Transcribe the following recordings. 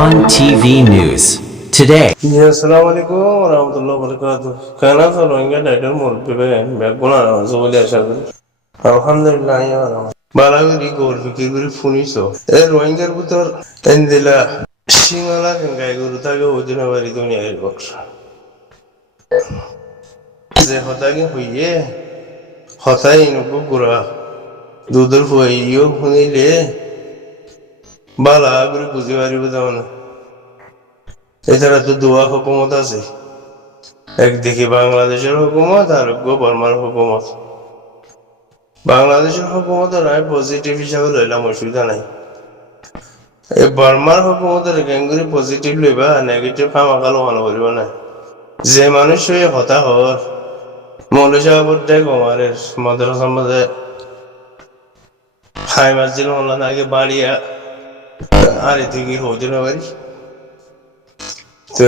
On TV News. Today. Assalamu alaikum warahmatullahi wabarakatuh. Kana sa rohingya title mo bebe backbone ara so bole asha kori. Alhamdulillah ya rahmat. Balaguri gor fikiri funiso. E rohingya butor endela singala ngai guru tage odina bari dunia e gor. Je hotage hoye hotai no gura dudur hoyo hunile balaguri buziwari budamana. এছাড়া তো দোয়া হুকুমত আছে একদিকে বাংলাদেশের হুকুমত আর বর্মার হুকুমত বাংলাদেশের হুকুমত রায় পজিটিভ হিসাবে লইলাম অসুবিধা নাই এই বর্মার হুকুমতের গ্যাঙ্গুরি পজিটিভ লইবা নেগেটিভ খামাকালো মনে করিব না যে মানুষ হয়ে হতা হর মৌলসাহাবুদ্দায় কুমারের মাদ্রাসার মধ্যে হাই মাসজিদ মহল্লা আগে বাড়িয়া আর এদিকে হতে না পারি তো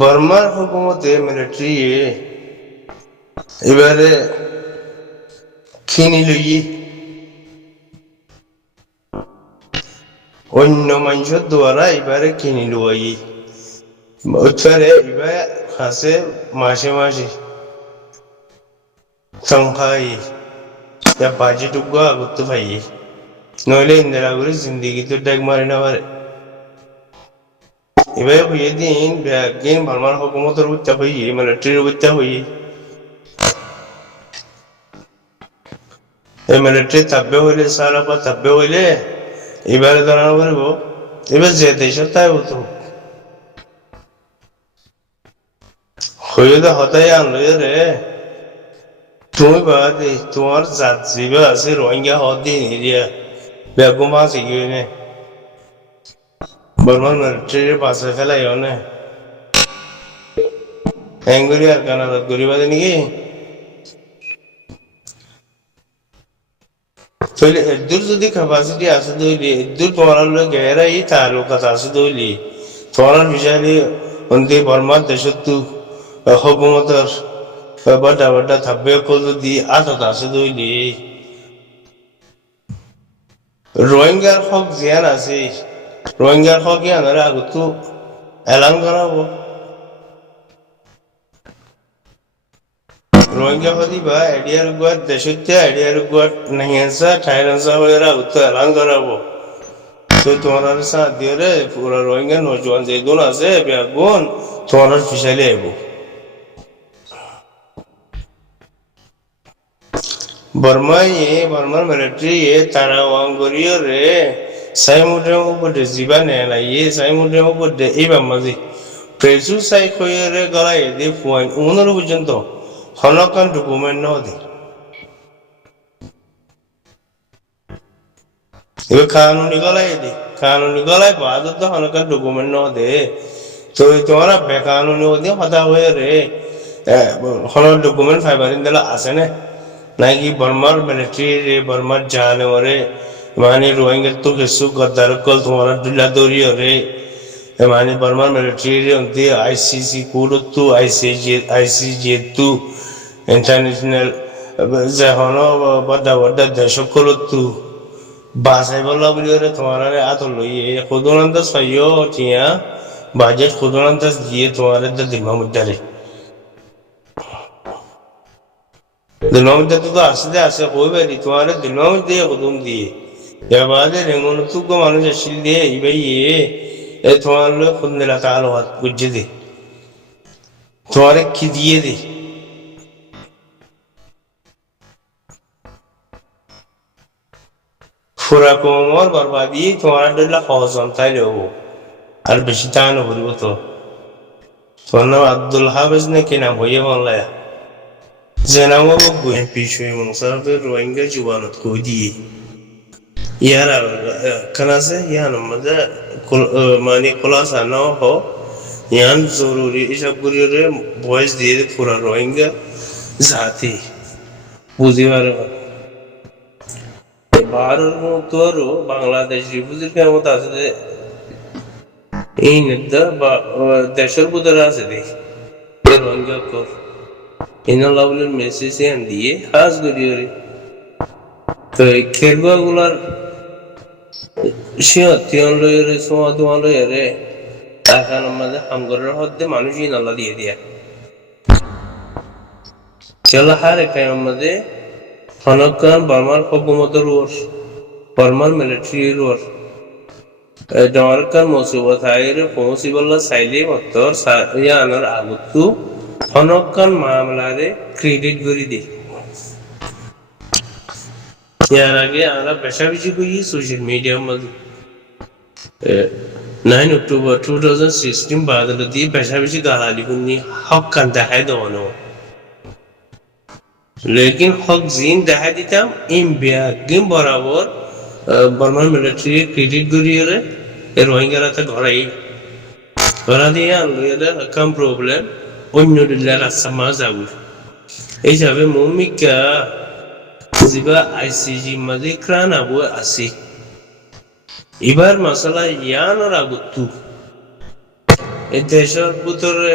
বর্মার হুকুমতে মিলিটারি এবারে খিনি লই অন্য মানুষের দ্বারা এবারে কিনি লই বছরে এবার হাসে মাসে মাসে সংখ্যাই বাজেট করতে পাই নইলে ইন্দিরা করে জিন্দিগি তো ডেক মারি না পারে এবার হইয়ে দিন ব্যাগিন বর্মার হুকুমতের উচ্চা হইয়ে মিলিটারির উচ্চা হইয়ে এই মিলিটারি তাব্বে হইলে সারাপা তাব্বে হইলে এবারে দাঁড়ানো পারব এবার যে দেশের তাই হতো হইয়ে তো হতাই আনলো রে তুমি বাদে তোমার জাত জীবে আছে রোহিঙ্গা হত দিন এরিয়া বেগম আছে কি নে বর্মার মিলিটারির পাশে ফেলাই না হ্যাঙ্গুরি আর কানাডা গরিবাদে নাকি তাহলে এদুর যদি ক্যাপাসিটি আছে দইলি এদুর তোমার গেরাই তালুকাত আছে দইলি তোমার বিষয়ে অন্তে বর্মার দেশত তু হুকুমতের বড়া বড়া থাকবে কল যদি আতত আছে দইলি রোহিঙ্গার হক জিয়ান আছে রোহিঙ্গার হক ইয়ানারা আগতো এলান করাবো রোহিঙ্গা হদি বা এডিয়ার গুয়ার দেশতে এডিয়ার গুয়ার নাহিয়াসা ঠাইরাসা হইরা উত্তর এলান করাবো তো তোমার সাথ দিয়ে রে পুরা রোহিঙ্গা নজওয়ান যে গুণ আছে বেগুন তোমার ফিসাইলে আইব বর্মার মিলিটারি তারা ওয়াঙ্গরিও রে সাইমুডের উপরে জীবানে নাই সাইমুডের উপরে এই বামাজি প্রেসু সাই কইরে গলায় দিয়ে পয়েন্ট 15 পর্যন্ত হনকান ডকুমেন্ট ন দে এবার কানুনি গলায় বাদ তো হনকান ডকুমেন্ট ন দে তো তোমার বেকানুনি ওদি কথা হয়ে রে হন ডকুমেন্ট ফাইবারিন দিলা আছে না নাকি বর্মার মিলিটারি বর্মার জানে ওরে মানে রোহিঙ্গা তো কিছু গদ্দার কল তোমার দুলা দৌড়ি রে মানে বর্মার মিলিটারি অন্তে আইসিসি কোড তো আইসিজি তো ইন্টারন্যাশনাল যখন বড় বড় দেশগুলোতে বাসাই বলা বলি রে তোমার আত লইয়ে খুদনান্দাজ পাইও টিয়া বাজেট খুদনান্দাজ দিয়ে তোমার দিমা মুদারে দিমা মুদা তো আসে কইবারি তোমার দিমা মুদা খুদন দিয়ে এবারে রেঙ্গন তো মানুষ আসিল দিয়ে ইবাই এ তোমার লো খুদলা তাআলা হাত বুঝে দে তোমার কি দিয়ে দে ফুরা কোমর বরবাদি তোমার ডলা খজন তাই লও আর বেশি টান হইব তো তোমার নাম আব্দুল হাফেজ না কি নাম হইয়ে বাংলা যে নাম গুয়ে পিছুয়ে মুসাফির রোহিঙ্গা জুবানত কই দিয়ে ইয়ার কানাসে ইয়ান মধ্যে মানে খোলাসা না হো ইয়ান জরুরি এসব গুরিরে ভয়েস দিয়ে পুরা রোহিঙ্গা জাতি বুঝিবার ভারত মতো বাংলাদেশ রিফিউজির কেমন আছে এই নেতা বা দেশের ভিতরে আছে দেখ রোহিঙ্গা কর ইনালাউলের মেসেজ দিয়ে হাজ করি তো খেলবা গুলার সিয়তিয়ন লইরে সোয়া দোয়া লইরে এখন আমাদের হামগরের হদ্দে মানুষই নাল্লা দিয়ে দিয়া চল হার একাই আমাদের হনকান বর্মার হকুমতের ওর বর্মার মিলিটারির ওর জমারকান মুসিবত আইরে পৌঁছিবল্লা চাইলে মতর ইয়া আনার আগতু হনকান মামলারে ক্রেডিট করে দি ইয়ার আগে আমরা বেশা বেশি করি সোশ্যাল মিডিয়ার মধ্যে 9 অক্টোবর 2016 বাদল দিয়ে বেশা বেশি গালালি করনি হক কান দেখাই দেওয়ানো लेकिन हक जीन দেখা দিতাম ইম বিয়াগিম বরাবর বর্মান মিলিটারি ক্রেডিট গরিয়ে রোহিঙ্গারাতে ঘরাই ঘরা দিয়ে আনলো এদের কাম প্রবলেম অন্য দিল্লার আসামা যাব এই যাবে মমিকা জিবা আইসিজি মাঝে ক্রান আবু আসি এবার মশলা ইয়ানোর আগতু এই দেশের ভিতরে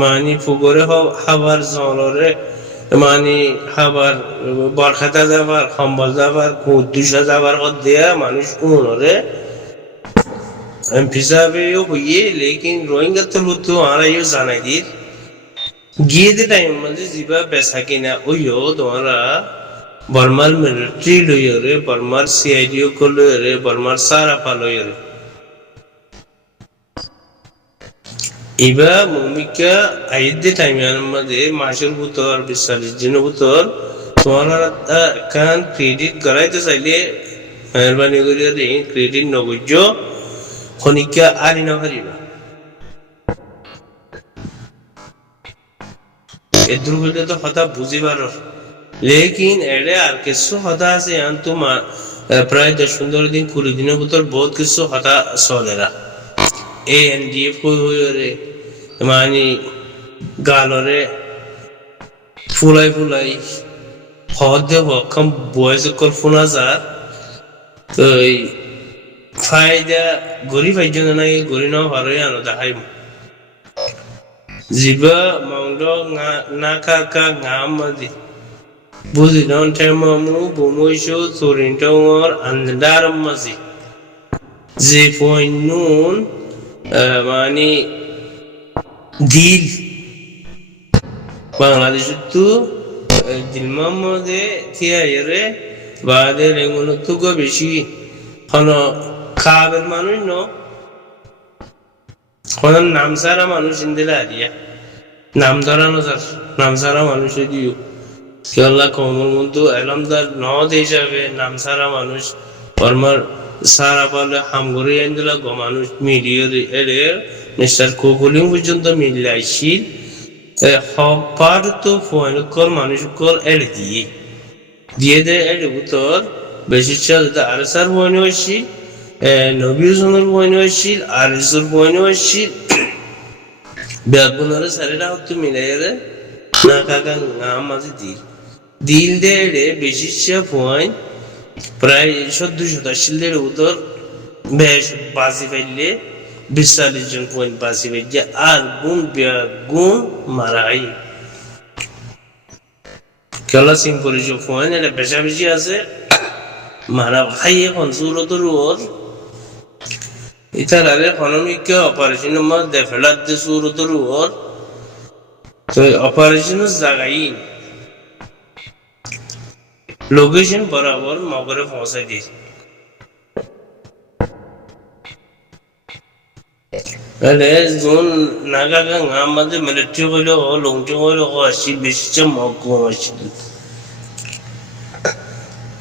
মানে ফুগরে হাবার জলরে মানে হাবার বরখাতা যাবার সম্বল যাবার কুদ্দুসা যাবার দেয়া মানুষ উনরে হিসাবেও হইয়ে লেকিন রোহিঙ্গা তো আরাইও জানাই দির গিয়ে দে টাইম মাঝে জিবা বেসা কিনা ওইও তোমরা বর্মার মিলিটারি লইরে বর্মার সিআইডিও লইরে বর্মার সারাপা লইরে এবার মমিকা আইদে টাইমের মধ্যে মাসের ভিতর 40 দিনের ভিতর তোমরা কান ক্রেডিট করাইতে চাইলে মেহরবানি করিয়া দিন ক্রেডিট নগজ খনিকা আনি না পারিবা এদুর হইলে তো কথা বুঝিবার লেকিন এড়ে আর কিছু কথা আছে তোমা প্রায় 10-15 দিন 20 দিনের ভিতর বহুত কিছু কথা চলেরা ANDF কই হইরে মানে গালরে ফুলাই ফুলাই হদে হকম বয়স কর ফোনা যার তো এই ফায়দা গরি ফাইজন না এই গরি না হারই আনো দেখাই জিবা মাউন্ড না কাকা গাম মাদি বুঝি নন টেমামু বমইশো সরিন্টর আন্দার মাজি যে পয়নুন মানে দিল বাংলাদেশ তো দিল মধ্যে থিয়ারে বাদে রেঙ্গুন তো বেশি হন খাবের মানুষ ন হন নাম সারা মানুষ ইন্দিলা আরিয়া নাম ধরানো যার নাম সারা মানুষ দিও কেলা কমল মন্তু আলমদার নদ হিসাবে নাম সারা মানুষ বর্মার সারা পালে হামগরে ইন্দিলা গো মানুষ মিডিয়ার এরে মিস্টার কোকুলিং পর্যন্ত মিলাইছি হপার তো ফোনকর মানুষকর এড়ে দিয়ে দে এড়ে উত্তর বেশি চাল আর সার ফোন হয়েছি নবীজনের ফোন হয়েছি আর ইসুর ফোন হয়েছি ব্যাগুনারে সারেরা হতো মিলাই রে না কাকা নাম মাঝে দিল দে এড়ে বেশি ফোন প্রায় 100-180 উত্তর বেশ বাজি পাইলে 40 জন পয়েন্ট বাজি পাইছে আর গুণ মারাই খেলা সিম্পলি যে পয়েন্ট এটা বেশা বেশি আছে মারা ভাই এখন সুরতর ওর ইতার আরে ইকোনমিক অপারেশন মধ্যে ফেলার যে সুরতর ওর তো অপারেশন জায়গায় লোকেশন বরাবর মগরে পৌঁছাই দিয়েছে আরে জোন নাগাগা আমাদের মিলিটারি হইলো লংটি হইলো আসি বেশি মকম আসি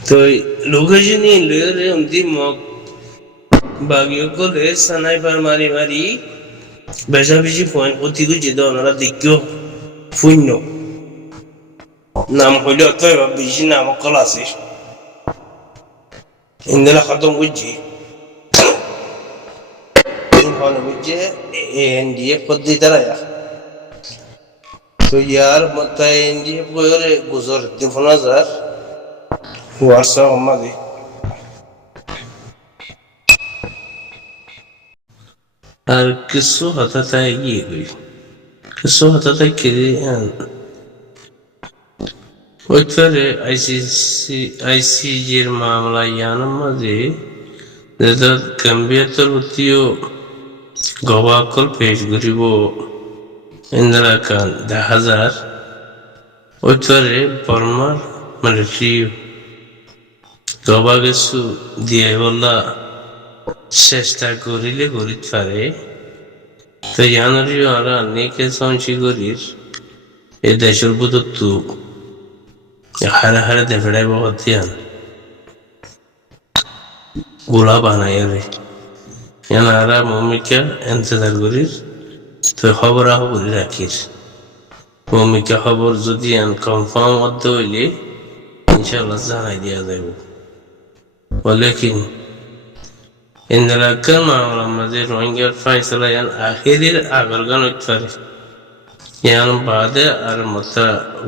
তো লোকেশন লইরে উন্দি মক বাগিও করে স্নাইপার মারি মারি বেশা বেশি ফোন অতি গুজি দাও ওনারা দেখিও শূন্য নাম হইলে অত বেশি নাম কল আছে ইন্দিরা খতম করছি হল বুঝছে ANDF পদ্ধতি রায়া তো ইয়ার মধ্যে ANDF করে গুজর দিফনা যার হোয়াটসঅ্যাপ আমাদের আর কিছু হঠাৎ গিয়ে গই কিছু হঠাৎ কেড়ে ওইটারে আইসিজির মামলা ইয়ানোর মাঝে যেটা গাম্বিয়াতর প্রতিও গবাকল পেশ করিব ইন্দিরা খান 10,000 ওইতরে বর্মার মিলিটারি গবা কিছু দিয়ে বললা চেষ্টা করিলে করিত পারে তো ইয়ানরিও আরা নেকে সঞ্চি করির এ দেশের বুধত্ব হারে হারে দেফেড়াইব হতিয়ান গোলা বানাই রে ইয়ান আরা মমিকা এন্তজার করির তো খবর করি রাখির মমিকা খবর যদি কনফার্ম অর্ধ হইলে ইনশাল্লাহ জানাই দিয়া যাইব বলে কি ইন্দিরা খান মামলার মাঝে রোহিঙ্গার ফাইসলা ইয়ান আখেরির আগরগান হইতে পারে ইয়ান বাদে আর মতা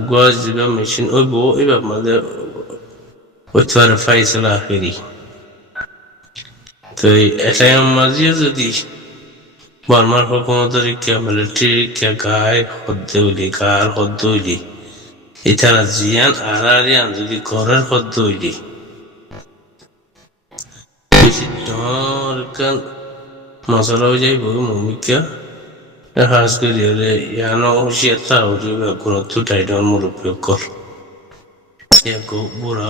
গজ দিবা মেশিন ওইব এবার মাঝে হইতে পারে ফাইসলা আখেরি তো এটাই মাঝে যদি বর্মার হুকুমতের কে মিলিটারি কে গায়ে হদ্দে হইলি গার হদ্দ হইলি এছাড়া জিয়ান আরারিয়ান যদি ঘরের হদ্দ হইলি মশলা হয়ে যাইব মমিকা হাজ করি হলে ইয়ানো হুঁশিয়ার তা হইবে গুণত্ব টাইডর মুরব্বী কর বুড়া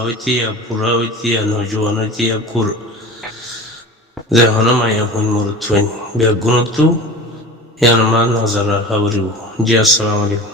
হইতে নজওয়ান হইতে কুর যেহন মায়া হইন মরুত হইন বেগুণত্ব ইয়ান মা নজর রাখা জি আসসালামু আলাইকুম